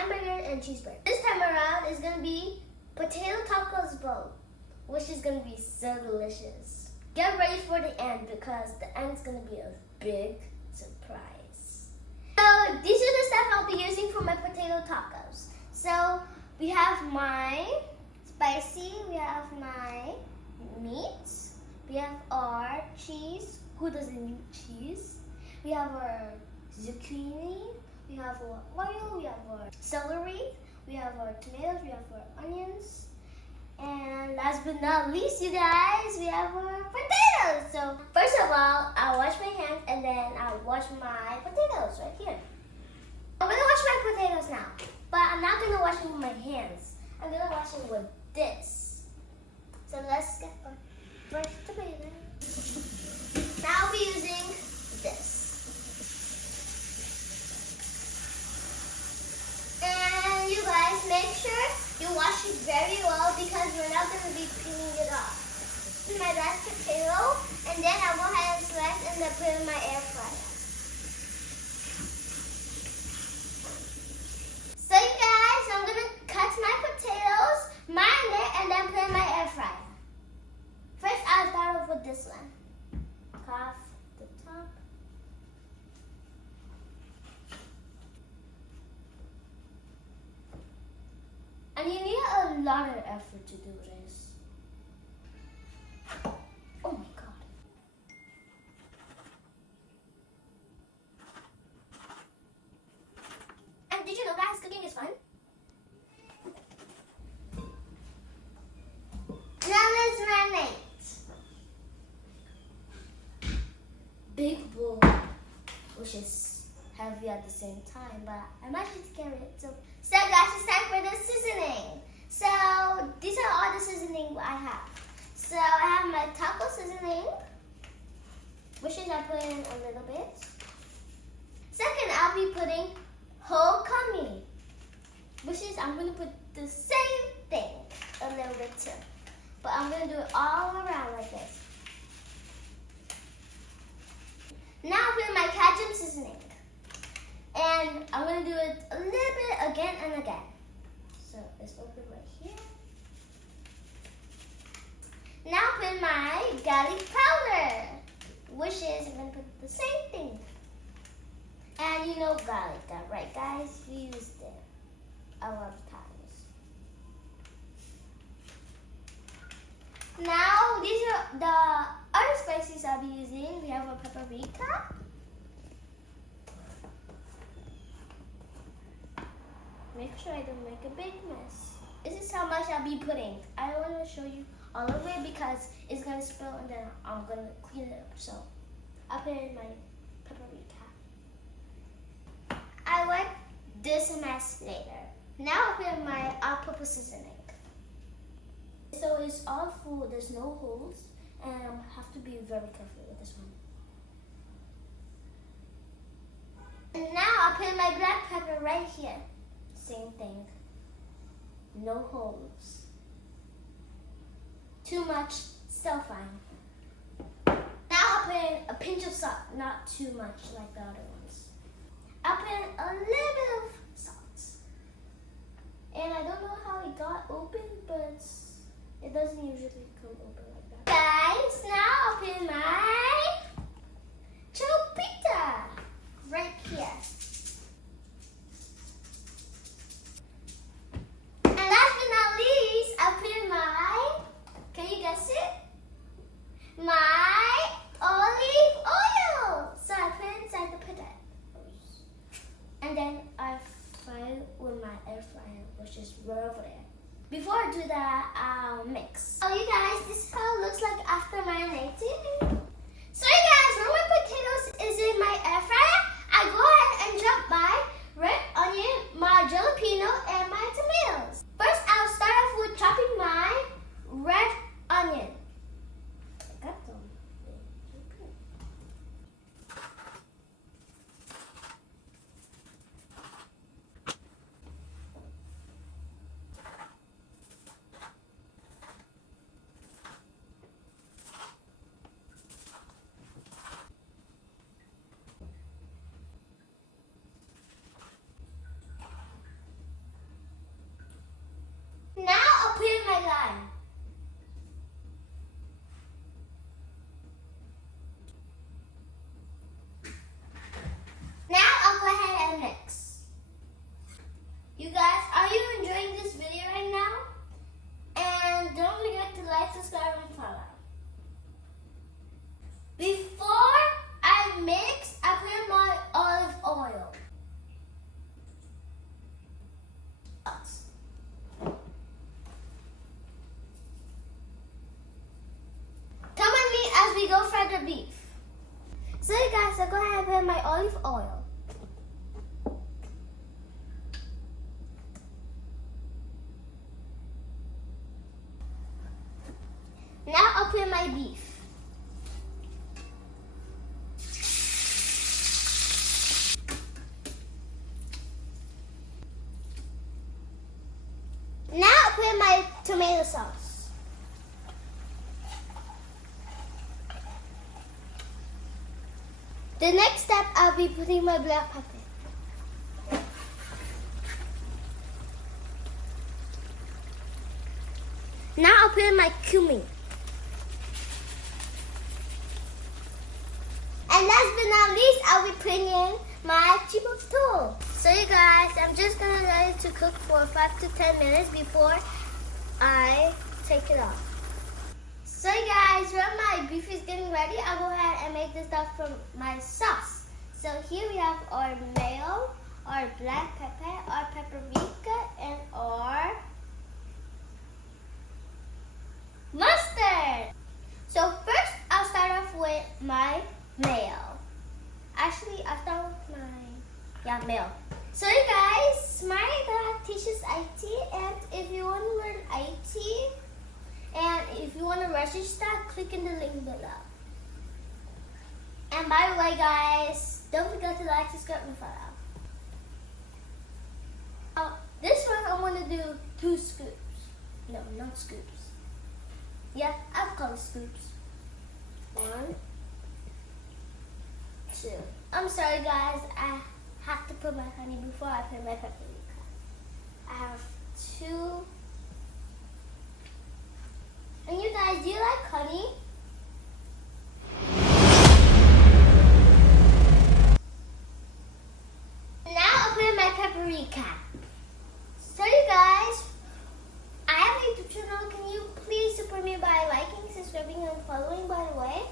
hamburger and cheeseburger. This time around is gonna be potato tacos bowl, which is gonna be so delicious. Get ready for the end because the end is gonna be a big surprise. So these are the stuff I'll be using for my potato tacos. So we have my spicy, we have my meat, we have our cheese. Who doesn't need cheese? We have our zucchini, we have our oil, we have our celery, we have our tomatoes, we have our onions, and last but not least, you guys, we have our potatoes. So first of all, I'll wash my hands and then I'll wash my potatoes right here. I'm gonna wash my potatoes now, but I'm not gonna wash them with my hands. I'm gonna wash them with this. So let's get our first tomato. Now I'll be using this. And you guys, make sure you wash it very well because we're not going to be peeling it off. This is my last potato, and then I'll go ahead and slice and then put it in my air fryer. So you guys, I'm going to cut my potatoes, marinate, and then put in my air fryer. First, I'll start off with this one. Cut off the top. And you need a lot of effort to do this. Oh my god. And did you know guys, cooking is fun? Now let's marinate. Big bowl, which is heavy at the same time, but I might just carry it. So guys, it's time for the seasoning. So these are all the seasoning I have. So I have my taco seasoning, which is I put in a little bit. Second, I'll be putting whole kami, which is I'm gonna put the same thing a little bit too, but I'm gonna do it all around like this. Now I'm putting my ketchup seasoning. And I'm going to do it a little bit again and again. So it's open right here. Now I'm putting my garlic powder, which is I'm going to put the same thing. And you know garlic, right guys? We used it a lot of times. Now these are the other spices I'll be using. We have a paprika. Make sure I don't make a big mess. This is how much I'll be putting. I don't want to show you all of it because it's going to spill and then I'm going to clean it up. So I'll put in my paprika. I wipe this mess later. Now I'll put in my all-purpose seasoning. So it's all full, there's no holes, and I have to be very careful with this one. And now I'll put in my black pepper right here. Same thing. No holes. Too much, so fine. Now I'll put in a pinch of salt, not too much like the other ones. I'll put in a little bit of salt. And I don't know how it got open, but it doesn't usually come open like that. Guys, now I'll put in my chopita right here. And last but not least, I'll put in my, can you guess it? My olive oil. So I put it inside the potatoes. And then I fry it with my air fryer, which is right over there. Before I do that, I'll mix. Oh, you guys, this is how it looks like after marinating. So, you guys, when my potatoes is in my air fryer, I go ahead and drop my red onion, my jalapeno, and my tomatoes. First, I'll start off with chopping my red onion. I got them. You guys, are you enjoying this video right now? And don't forget to like, subscribe, and follow. Before I mix, I put in my olive oil. Come with me as we go fry the beef. So you guys, I'll go ahead and put in my olive oil. Now I'll put in my beef. Now I'll put in my tomato sauce. The next step, I'll be putting my black pepper. Now I'll put in my cumin. And last but not least, I'll be putting in my chipotle. So you guys, I'm just gonna let it to cook for 5 to 10 minutes before I take it off. So you guys, when my beef is getting ready, I'll go ahead and make the stuff from my sauce. So here we have our mayo, our black pepper, our paprika, and our mustard. So first, I'll start off with my mayo. Actually, I'll start with my mayo. So you guys, my dad teaches IT, and if you want to learn IT, and if you want to register, click in the link below. And by the way, guys, don't forget to like, subscribe, and follow. This one I want to do 2 scoops. No, not scoops. Yeah, I'll call it scoops. 1, 2. I'm sorry, guys. I have to put my honey before I put my paprika. I have 2. And you guys, do you like honey? Now I'll put in my paprika. So you guys, I have a YouTube channel. Can you please support me by liking, subscribing, and following, by the way?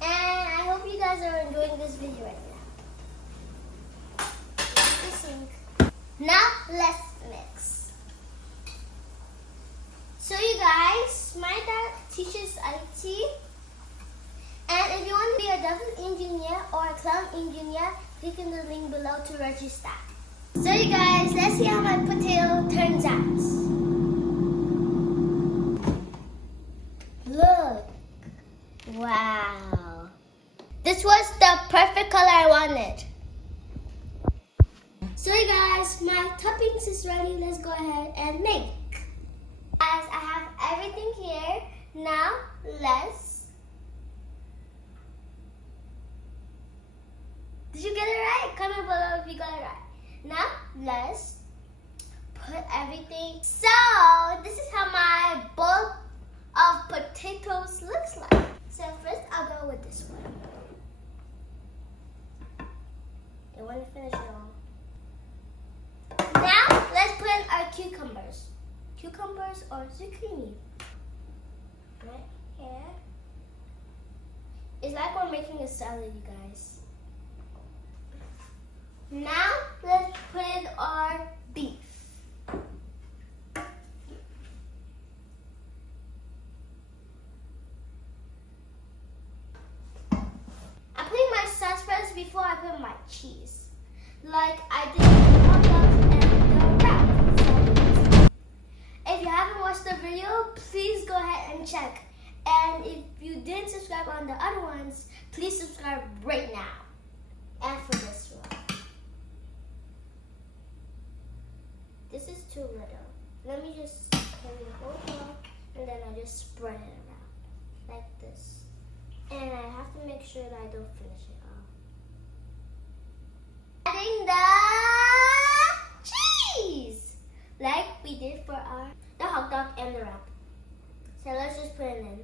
And I hope you guys are enjoying this video right now. Now let's mix. So you guys, my dad teaches IT. And if you want to be a Devil engineer or a clown engineer, click in the link below to register. So you guys, let's see how my potato turns out. Look. Wow. This was the perfect color I wanted. So you guys, my toppings is ready. Let's go ahead and make. Guys, I have everything here. Now let's... Did you get it right? Comment below if you got it right. Now let's put everything. So this is how my bowl of potatoes looks like. So first I'll go with this one. I want to finish it all. Now let's put in our cucumbers. Cucumbers or zucchini. Right here. It's like we're making a salad, you guys. Now let's put in our beef. I'm putting my sauce first before I put my cheese, like I did with the hot dogs and the wrap. If you haven't watched the video, please go ahead and check. And if you didn't subscribe on the other ones, please subscribe right now. And for this one. This is too little. Let me just carry the whole bowl, and then I just spread it around like this. And I have to make sure that I don't finish it all. Adding the cheese, like we did for the hot dog and the wrap. So let's just put it in.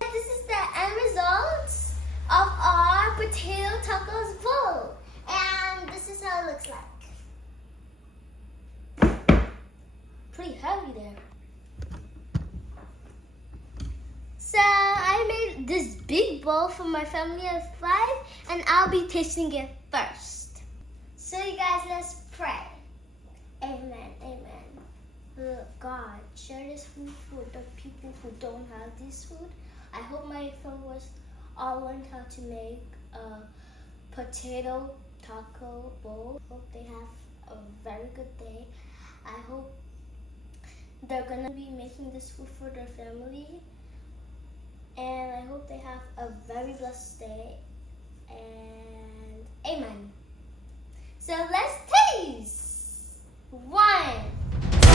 This is the end result of our potato tacos bowl, and this is how it looks like. pretty heavy there. So I made this big bowl for my family of 5, and I'll be tasting it first. So you guys, let's pray. Amen, amen. God, share this food for the people who don't have this food. I hope my followers all learned how to make a potato taco bowl. Hope they have a very good day. I hope they're gonna be making this food for their family. And I hope they have a very blessed day. And amen. So let's taste. 1, 2, 3.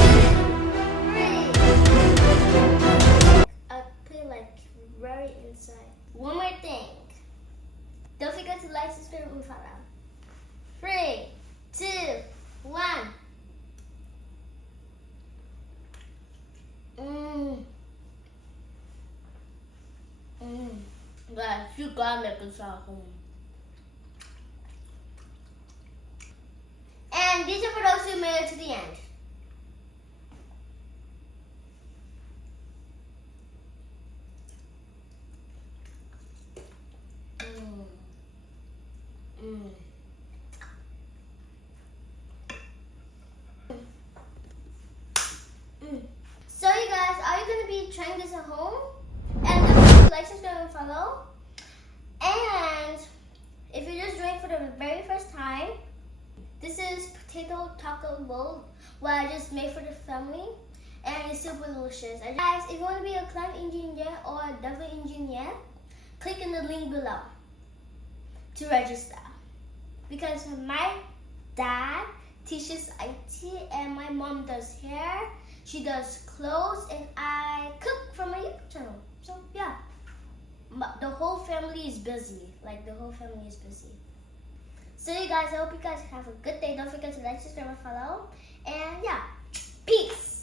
I put it like very inside. One more thing. Don't forget to like, subscribe, and follow. 3, 2, 1. Guys, you gotta make this at home. And these are for those who made it to the end. So you guys, are you gonna be trying this at home? And don't forget to like, subscribe, and follow. And if you're just joining for the very first time, this is potato taco bowl, what I just made for the family, and it's super delicious. And guys, if you want to be a clown engineer or a devil engineer, click in the link below to register. Because my dad teaches IT and my mom does hair, she does clothes, and I cook for my YouTube channel. So yeah, the whole family is busy. Like the whole family is busy. So you guys, I hope you guys have a good day. Don't forget to like, subscribe, and follow. And yeah, peace.